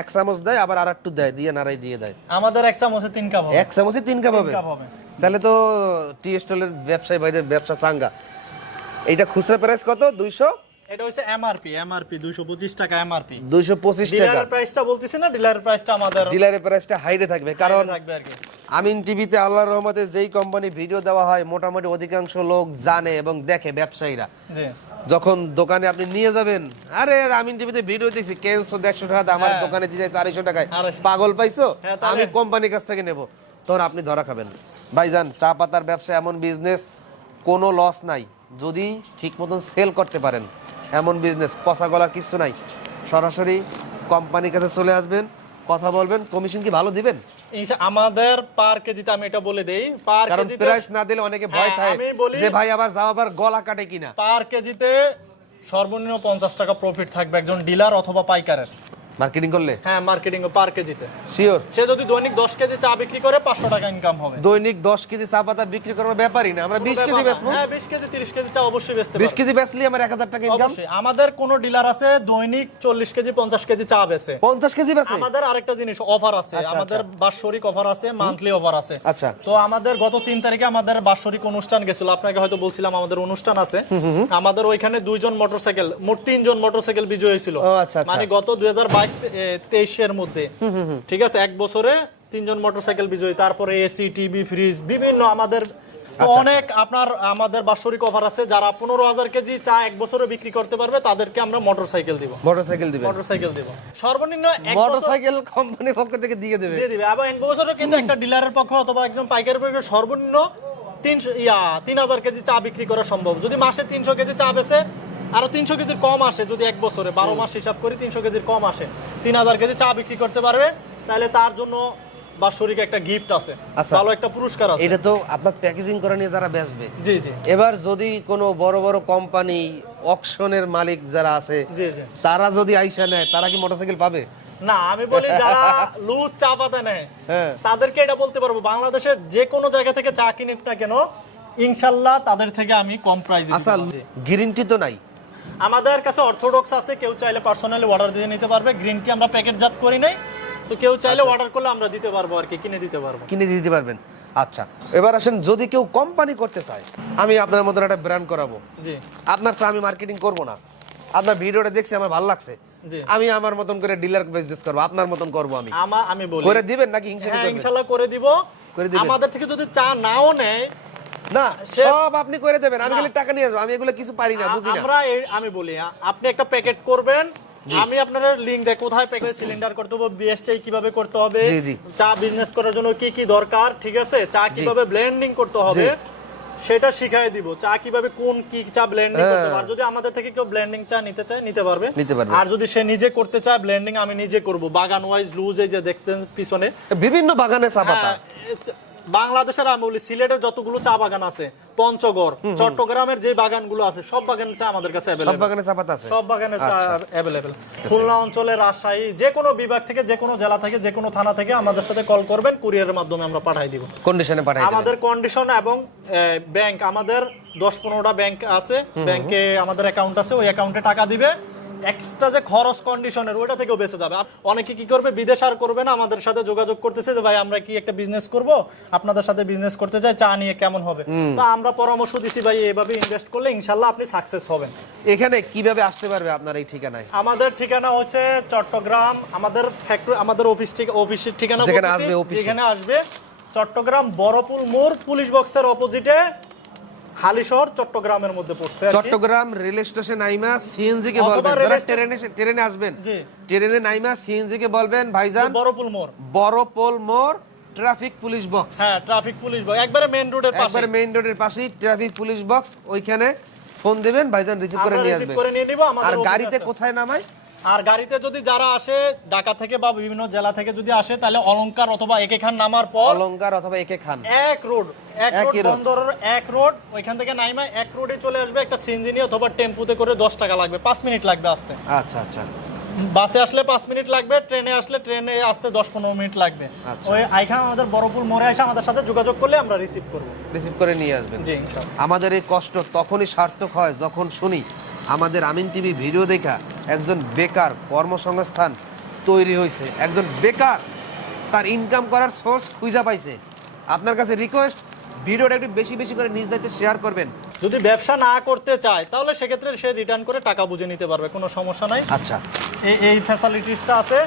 এক চামচ দেয়, আবার আর একটু দেয়, দিয়ে নাড়াই দিয়ে দেয়। আমাদের এক চামচে 3 কাপ হবে। এক চামচে 3 কাপ হবে? তাহলে তো টি স্টলের ব্যবসায়ী ভাইদের ব্যবসা চাঙ্গা। এইটা খুচরা প্রাইস কত? 200? এটা হচ্ছে এমআরপি 225 টাকা এমআরপি। 225 টাকা। ডিলারের প্রাইসটা বলতেছি না, ডিলারের প্রাইসটা আমাদের, ডিলারের প্রাইসটা হাইরে থাকবে, কারণ থাকবে আর কি। আমিন টিভিতে আল্লাহর রহমতে যেই কোম্পানি ভিডিও দেওয়া হয়, মোটামুটি অধিকাংশ লোক জানে এবং দেখে, ব্যবসায়ীরা। জি। যখন দোকানে আপনি নিয়ে যাবেন, আরে আমিন টিভিতে ভিডিও দেখছি, কেনছো 150 টাকা, আমার দোকানে দিয়ে 400 টাকায়, পাগল পাইছো, আমি কোম্পানির কাছ থেকে নেব, তখন আপনি ধরা খাবেন। ভাইজান, চা পাতার ব্যবসা এমন বিজনেস, কোনো লস নাই যদি ঠিক মতন সেল করতে পারেন। এমন বিজনেস, পচা গলার কিছু নাই। সরাসরি কোম্পানির কাছে চলে আসবেন, কথা বলবেন, কমিশন কি ভালো দিবেন? আমাদের পার কেজিতে, আমি এটা বলে দেই, পার কেজিতে প্রাইস না দিলে অনেকে ভয় খায় যে ভাই আবার যাও, আবার গলা কাটে কিনা। পার কেজিতে সর্বনিম্ন 50 টাকা প্রফিট থাকবে একজন ডিলার অথবা পাইকারের মার্কেটিং করলে। হ্যাঁ, মার্কেটিং পার কেজিতে শিওর। সে যদি দৈনিক 10 কেজি চা বিক্রি করে 500 টাকা ইনকাম হবে। দৈনিক 10 কেজি চা পাতা বিক্রি করার ব্যাপারই না, আমরা 20 কেজি বেচবো। হ্যাঁ, 20 কেজি 30 কেজি চা অবশ্যই বেচতে পারবে। 20 কেজি বেচলে আমার 1000 টাকা ইনকাম। অবশ্যই। আমাদের কোন ডিলার আছে দৈনিক 40 কেজি 50 কেজি চা বেচে। 50 কেজি বেচে? আমাদের আরেকটা জিনিস অফার আছে, আমাদের বাৎসরিক অফার আছে, মান্থলি অফার আছে। আচ্ছা। তো আমাদের গত 3 তারিখে আমাদের বাৎসরিক অনুষ্ঠান গেছিল, আপনাকে হয়তো বলছিলাম আমাদের অনুষ্ঠান আছে। আমাদের ওইখানে 2 জন মোটরসাইকেল, মোট 3 জন মোটরসাইকেল বিজয়ী হয়েছিল। মানে গত 2022-23 এর মধ্যে, ঠিক আছে, এক বছরে 3 জন মোটরসাইকেল বিজয়ী। তারপরে এসি, টিভি, ফ্রিজ, বিভিন্ন আমাদের অনেক আপনার আমাদের বাৎসরিক অফার আছে। যারা 15,000 কেজি চা এক বছরে বিক্রি করতে পারবে তাদেরকে আমরা মোটরসাইকেল দিব। মোটরসাইকেল দিব সর্বনিম্ন এক মোটরসাইকেল কোম্পানির পক্ষ থেকে দিয়ে দিবে। আবার এক বছরে কিন্তু একটা ডিলারের পক্ষ অথবা একজন পাইকারের পক্ষে সর্বনিম্ন 3,000 কেজি চা বিক্রি করা সম্ভব। যদি মাসে 300 কেজি চা বেচে, আরো 300 কেজির কম আসে, যদি এক বছরে 12 মাস হিসাব করি 300 কেজির কম আসে, 3,000 কেজি চা বিক্রি করতে পারবে, তাহলে তার জন্য বাৎসরিক একটা গিফট আছে, ভালো একটা পুরস্কার আছে। এটা তো আপনার প্যাকেজিং করা নিয়ে যারা বেচবে। জি জি। এবার যদি কোনো বড় বড় কোম্পানি, অকশনের মালিক যারা আছে, জি জি, তারা যদি আইসা নেয়, তারা কি মোটরসাইকেল পাবে? না, আমি বলি যারা লুজ চা পাতা নেয় তাদেরকে এটা বলতে পারবো, বাংলাদেশের যে কোনো জায়গা থেকে চা কিনুক না কেন, ইনশাআল্লাহ তাদের থেকে আমি কম প্রাইসে দিব। আসল গ্যারান্টি তো নাই। আমাদের কাছে অর্থোডক্স আছে, কেউ চাইলে পার্সোনালি অর্ডার দিয়ে নিতে পারবে। গ্রিন টি আমরা প্যাকেটজাত করি নাই, তো কেউ চাইলে অর্ডার করলে আমরা দিতে পারবো আর কি, কিনে দিতে পারবেন। আচ্ছা, এবার আসেন, যদি কেউ কোম্পানি করতে চায়, আমি আপনার মতন একটা ব্র্যান্ড করাবো, জি, আপনার চা আমি মার্কেটিং করব না, আপনার ভিডিওটা দেখছি আমার ভালো লাগছে, আমি আমার মতন করে ডিলার বিজনেস করব, আপনার মতন করব, আমি বলি করে দিবেন নাকি? ইনশাআল্লাহ করে দিব। আমাদের থেকে যদি চা নাও নেয় না, সব আপনি করে দেবেন, আমি খালি টাকা নিয়ে আসবো, আমি এগুলো কিছু পারি না, বুঝি না। আমি বলি, আপনি একটা প্যাকেট করবেন, আমি আপনার লিংক দেই কোথায় প্যাকেজ সিলিন্ডার করতে হবে, বিএসটি কিভাবে করতে হবে, চা বিজনেস করার জন্য কি কি দরকার, ঠিক আছে, চা কিভাবে ব্লেন্ডিং করতে হবে সেটা শিখাই দিব, চা কিভাবে কোন কি চা ব্লেন্ডিং করতে হবে। আর যদি আমাদের থেকে কেউ ব্লেন্ডিং চা নিতে চায় নিতে পারবে। আর যদি সে নিজে করতে চায় ব্লেন্ডিং, আমি নিজে করব। বাগান ওয়াইজ লুজ, এই যে দেখতেন পিছনে বিভিন্ন বাগানে চা পাতা, বাংলাদেশের আমি বলি সিলেটের যতগুলো চা বাগান আছে, পঞ্চগড়, চট্টগ্রামের যে বাগানগুলো আছে, সব বাগানের চা আমাদের কাছে अवेलेबल। সব বাগানে চা পাতা আছে, সব বাগানের চা अवेलेबल। খুলনা অঞ্চলে, রাজশাহী, যে কোনো বিভাগ থেকে, যে কোনো জেলা থেকে, যে কোনো থানা থেকে আমাদের সাথে কল করবেন, কুরিয়ারের মাধ্যমে আমরা পাঠাই দিব, কন্ডিশনে পাঠাই দিব। আমাদের কন্ডিশন এবং ব্যাংক, আমাদের 10-15টা ব্যাংক আছে, ব্যাংকে আমাদের অ্যাকাউন্ট আছে, ওই অ্যাকাউন্টে টাকা দিবে। এক্সট্রা যে খরচ কন্ডিশনের, ওইটা থেকেও বেঁচে যাবে। অনেকে কি করবে, বিদেশ আর করবে না, আমাদের সাথে যোগাযোগ করতেছে যে ভাই আমরা কি একটা বিজনেস করব, আপনাদের সাথে বিজনেস করতে চাই, চা নিয়ে কেমন হবে। তো আমরা পরামর্শ দিছি, ভাই এভাবে ইনভেস্ট করলে ইনশাআল্লাহ আপনি সাকসেস হবেন। এখানে কিভাবে আসতে পারবে আপনার এই ঠিকানায়? আমাদের ঠিকানা হচ্ছে চট্টগ্রাম, আমাদের ফ্যাক্টরি, আমাদের অফিসের ঠিকানা যেখানে আসবে চট্টগ্রাম বড়পুল মোড়, পুলিশ বক্সের অপোজিটে হালিশহর চট্টগ্রামের মধ্যে পড়ছে আর কি। চট্টগ্রাম রেল স্টেশন নাইমা সিএনজি কে অথবা বলবেন, রেল যারা স্টেশন- ট্রেনে আসবেন, জি। ট্রেনে নাইমা সিএনজি কে বলবেন ভাইজান বড়পুল মোড়, বড়পোল মোড় ট্রাফিক পুলিশ বক্স, হ্যাঁ ট্রাফিক পুলিশ ভাই, একবারে মেইন রোডের পাশে। একবারে মেইন রোডের পাশেই ট্রাফিক পুলিশ বক্স, ওইখানে ফোন দিবেন, ভাইজান রিসিভ করে আমরা নিয়ে রিসিভ আসবেন। করে নিয়ে নিব আমাদের আর অফিসে গাড়িতে আসে। কোথায় নামায়? আর গাড়িতে যদি যারা আসে ঢাকা থেকে বা বিভিন্ন জেলা থেকে যদি আসে, তাহলে অলংকার অথবা একে খান নামার পর অলংকার অথবা একে খান, এক রোড একই রোড। বন্দরের এক রোড, ওইখান থেকে নাইমা এক রোডে চলে আসবে একটা সিএনজি নিয়ে অথবা টেম্পুতে করে 10 টাকা লাগবে, 5 মিনিট লাগবে আসতে। আচ্ছা আচ্ছা, বাসে আসলে 5 মিনিট লাগবে, ট্রেনে আসলে ট্রেনে আসতে 10-15 মিনিট লাগবে। আচ্ছা। ওই আইখান আমাদের বড়পুল মোড়ে এসে আমাদের সাথে যোগাযোগ করলে আমরা রিসিভ করব। রিসিভ করে নিয়ে আসবেন। জি ইনশাআল্লাহ। আমাদের এই কষ্ট তখনই সার্থক হয় যখন শুনি আমাদের আমিন টিভি ভিডিও দেখা একজন বেকার কর্মসংস্থান তৈরি হয়েছে, একজন বেকার তার ইনকাম করার সোর্স খুঁজে পাইছে। আপনার কাছে রিকোয়েস্ট, ভিডিওটা একটু বেশি বেশি করে নিজ দায়িত্বে শেয়ার করবেন। যদি ব্যবসা না করতে চায় তাহলে সেক্ষেত্রে সে রিটার্ন করে টাকা বুঝে নিতে পারবে, কোনো সমস্যা নাই। আচ্ছা, এই ফ্যাসিলিটিসটা আছে।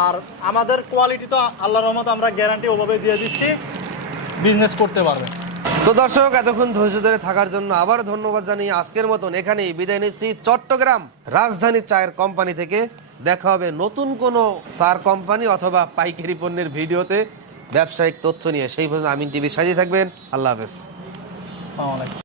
আর আমাদের কোয়ালিটি তো আল্লাহর রহমত আমরা গ্যারান্টি ওভাবে দিয়ে দিচ্ছি, বিজনেস করতে পারবে। তো দর্শক, এতক্ষণ ধৈর্য ধরে থাকার জন্য আবার ধন্যবাদ জানিয়ে আজকের মতন এখানেই বিদায় নিচ্ছি চট্টগ্রাম রাজধানী চায়ের কোম্পানি থেকে। দেখা হবে নতুন কোনো চার কোম্পানি অথবা পাইকারি পণ্যের ভিডিওতে ব্যবসায়িক তথ্য নিয়ে। সেই পর্যন্ত আমিন টিভি সাজিয়ে থাকবেন। আল্লাহ হাফেজ। আসসালামু আলাইকুম।